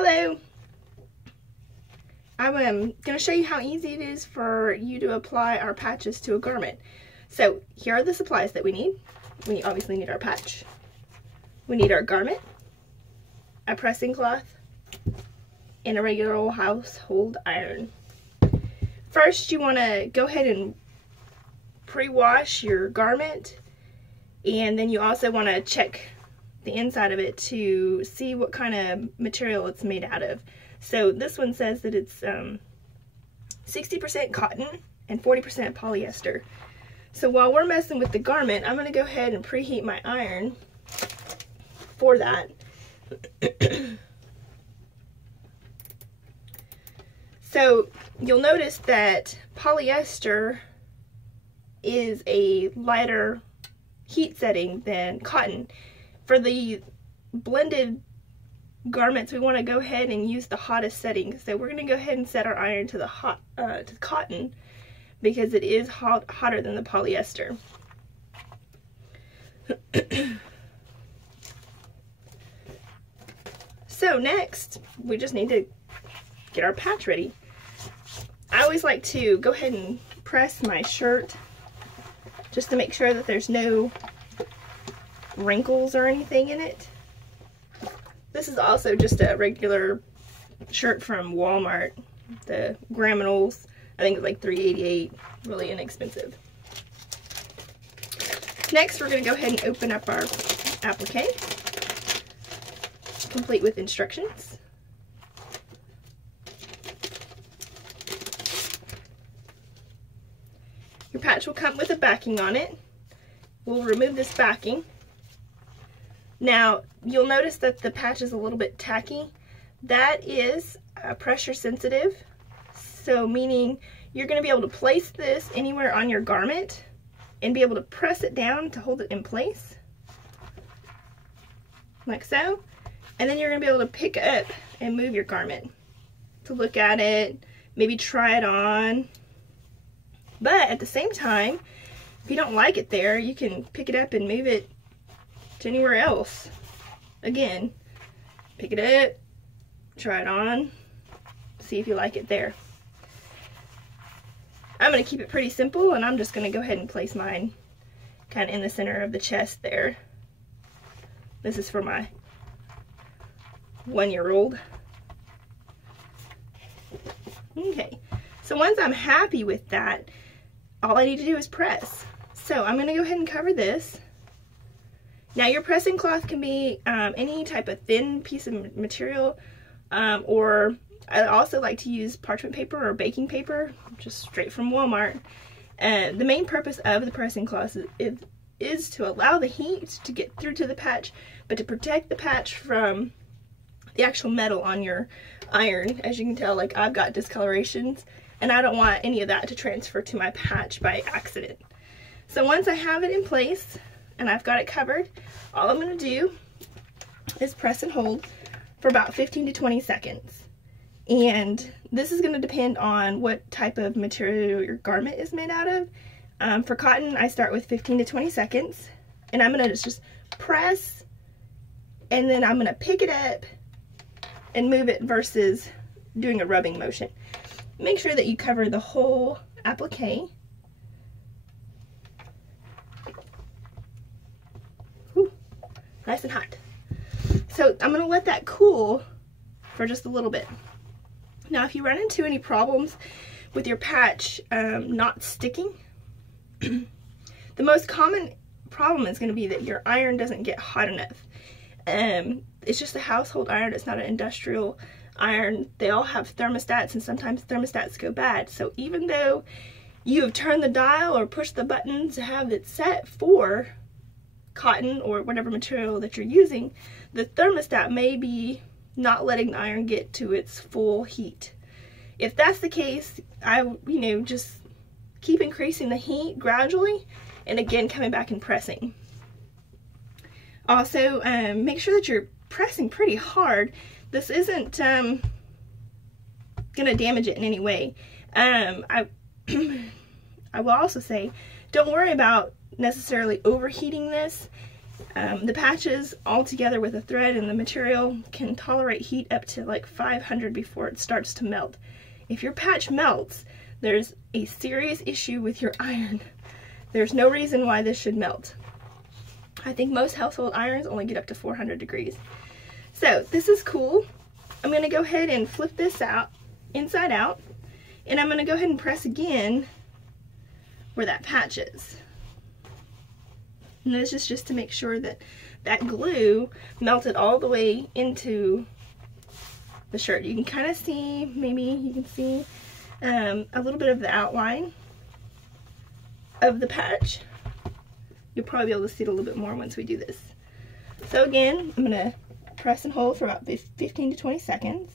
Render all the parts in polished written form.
Hello! I'm going to show you how easy it is for you to apply our patches to a garment. So here are the supplies that we need. We obviously need our patch. We need our garment, a pressing cloth, and a regular old household iron. First, you want to go ahead and pre-wash your garment, and then you also want to check the inside of it to see what kind of material it's made out of. So this one says that it's 60% cotton and 40% polyester. So while we're messing with the garment, I'm going to go ahead and preheat my iron for that. So you'll notice that polyester is a lighter heat setting than cotton. For the blended garments, we want to go ahead and use the hottest setting. So we're going to go ahead and set our iron to the to cotton because it is hotter than the polyester. So next, we just need to get our patch ready. I always like to go ahead and press my shirt just to make sure that there's no wrinkles or anything in it. This is also just a regular shirt from Walmart, the Graminos. I think it's like $3.88, really inexpensive. Next, we're going to go ahead and open up our applique, complete with instructions. Your patch will come with a backing on it. We'll remove this backing. Now, you'll notice that the patch is a little bit tacky. That is pressure sensitive, so meaning you're going to be able to place this anywhere on your garment and be able to press it down to hold it in place, like so. And then you're going to be able to pick up and move your garment to look at it, maybe try it on. But at the same time, if you don't like it there, you can pick it up and move it to anywhere else. Again, pick it up, try it on, see if you like it there. I'm going to keep it pretty simple, and I'm just going to go ahead and place mine kind of in the center of the chest there. This is for my 1-year-old. Okay, so once I'm happy with that, all I need to do is press. So I'm going to go ahead and cover this. Now your pressing cloth can be any type of thin piece of material, or I also like to use parchment paper or baking paper, just straight from Walmart. The main purpose of the pressing cloth is to allow the heat to get through to the patch, but to protect the patch from the actual metal on your iron. As you can tell, like, I've got discolorations, and I don't want any of that to transfer to my patch by accident. So once I have it in place and I've got it covered, all I'm going to do is press and hold for about 15 to 20 seconds. And this is going to depend on what type of material your garment is made out of. For cotton, I start with 15 to 20 seconds, and I'm going to just press, and then I'm going to pick it up and move it versus doing a rubbing motion. Make sure that you cover the whole applique. Whew, nice and hot. So I'm going to let that cool for just a little bit. Now, if you run into any problems with your patch not sticking, the most common problem is going to be that your iron doesn't get hot enough. It's just a household iron. It's not an industrial iron. They all have thermostats, and sometimes thermostats go bad. So even though you have turned the dial or pushed the button to have it set for cotton or whatever material that you're using, the thermostat may be not letting the iron get to its full heat. If that's the case, just keep increasing the heat gradually, and again, coming back and pressing. Also, make sure that you're pressing pretty hard. This isn't gonna damage it in any way. I will also say, don't worry about necessarily overheating this. The patches all together with the thread and the material can tolerate heat up to like 500 before it starts to melt. If your patch melts, there's a serious issue with your iron. There's no reason why this should melt. I think most household irons only get up to 400 degrees. So this is cool. I'm going to go ahead and flip this out, inside out, and I'm going to go ahead and press again where that patch is. And this is just to make sure that that glue melted all the way into the shirt. You can kind of see, maybe you can see a little bit of the outline of the patch. You'll probably be able to see it a little bit more once we do this. So again, I'm going to press and hold for about 15 to 20 seconds.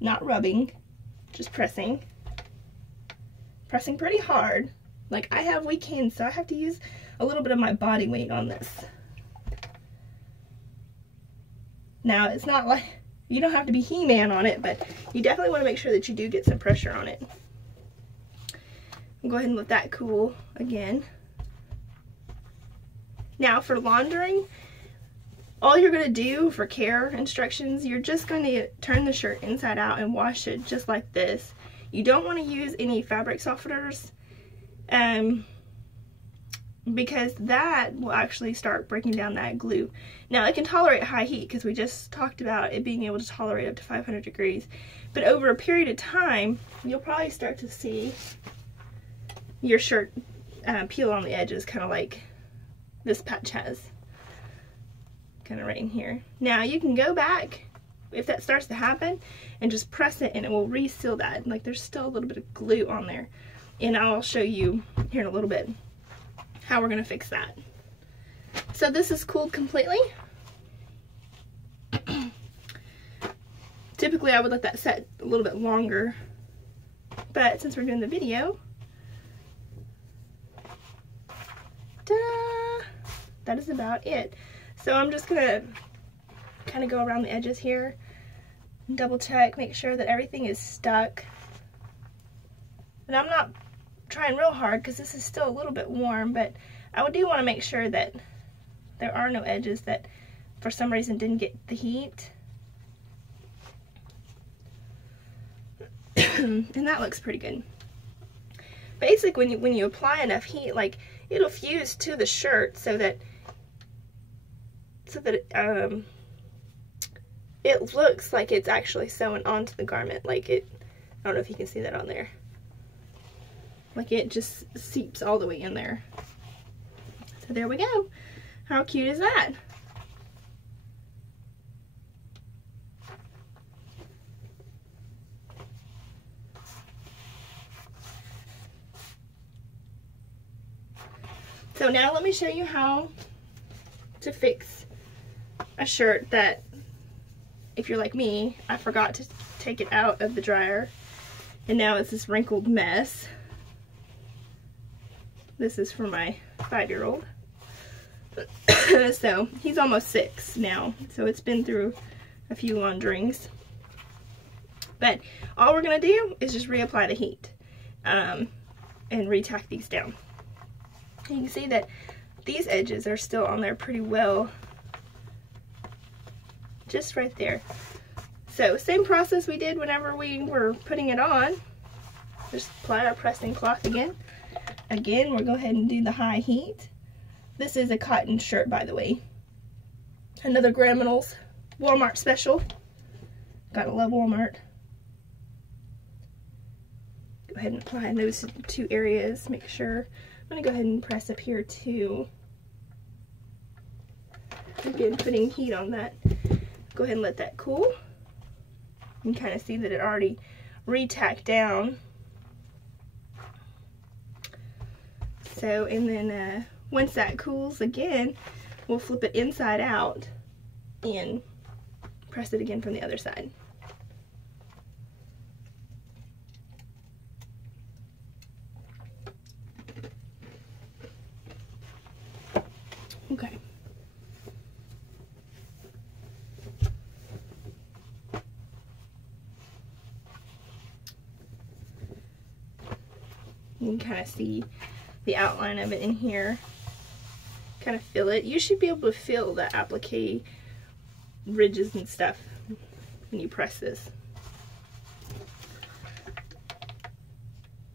Not rubbing, just pressing. Pressing pretty hard. Like, I have weak hands, so I have to use a little bit of my body weight on this. Now, it's not like, you don't have to be He-Man on it, but you definitely want to make sure that you do get some pressure on it. I'll go ahead and let that cool again. Now, for laundering, all you're going to do for care instructions, you're just going to turn the shirt inside out and wash it just like this. You don't want to use any fabric softeners, because that will actually start breaking down that glue. Now, it can tolerate high heat because we just talked about it being able to tolerate up to 500 degrees. But over a period of time, you'll probably start to see your shirt peel on the edges, kind of like this patch has. Kind of right in here. Now, you can go back, if that starts to happen, and just press it and it will reseal that. Like, there's still a little bit of glue on there. And I'll show you here in a little bit how we're going to fix that. So this is cooled completely. Typically I would let that set a little bit longer, but since we're doing the video, ta-da! That is about it. So I'm just going to kind of go around the edges here and double check, make sure that everything is stuck. And I'm not trying real hard because this is still a little bit warm, but I do want to make sure that there are no edges that for some reason didn't get the heat. And that looks pretty good. Basically, when you apply enough heat, like, it'll fuse to the shirt so that it looks like it's actually sewn onto the garment. Like, I don't know if you can see that on there. Like, it just seeps all the way in there. So there we go. How cute is that? So now let me show you how to fix a shirt that, if you're like me, I forgot to take it out of the dryer and now it's this wrinkled mess. This is for my 5-year-old. So he's almost 6 now, so it's been through a few launderings. But all we're gonna do is just reapply the heat and retack these down. You can see that these edges are still on there pretty well, just right there. So same process we did whenever we were putting it on. Just apply our pressing cloth again. Again, we'll go ahead and do the high heat. This is a cotton shirt, by the way. Another Grand Minerals Walmart special. Gotta love Walmart. Go ahead and apply in those 2 areas. Make sure. I'm gonna go ahead and press up here too. Again, putting heat on that. Go ahead and let that cool. You can kind of see that it already retacked down. So, and then once that cools again, we'll flip it inside out and press it again from the other side. Okay. You can kind of see the outline of it in here. kind of feel it. You should be able to feel the applique ridges and stuff when you press this.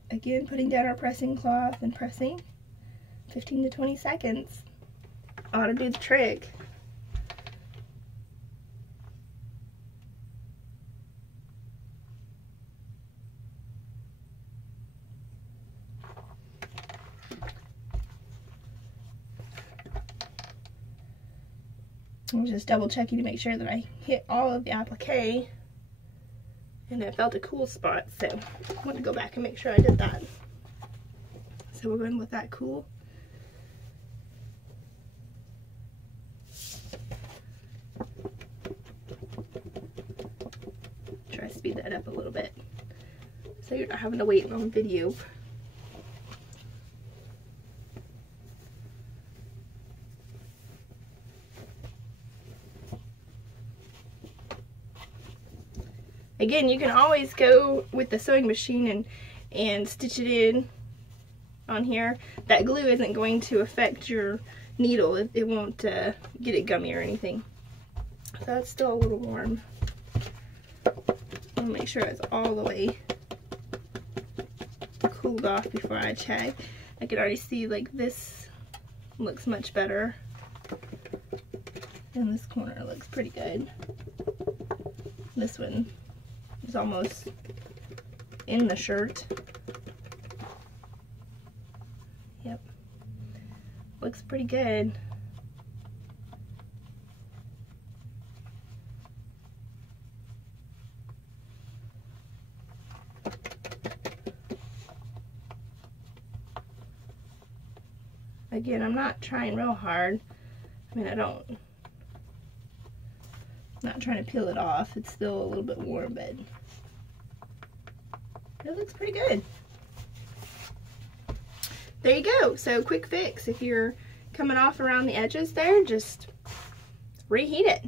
Again, putting down our pressing cloth and pressing 15 to 20 seconds. Ought to do the trick. I'm just double checking to make sure that I hit all of the applique, and I felt a cool spot, so I want to go back and make sure I did that. So we're going with that cool. Try to speed that up a little bit so you're not having to wait on video. Again, you can always go with the sewing machine and stitch it in on here. That glue isn't going to affect your needle. It won't get it gummy or anything. So it's still a little warm. I'll make sure it's all the way cooled off before I check. I can already see like this looks much better. And this corner looks pretty good. This one is almost in the shirt. Yep. Looks pretty good. Again, I'm not trying real hard. I mean, I'm not trying to peel it off. It's still a little bit warm, but it looks pretty good. There you go. So quick fix. If you're coming off around the edges there, just reheat it.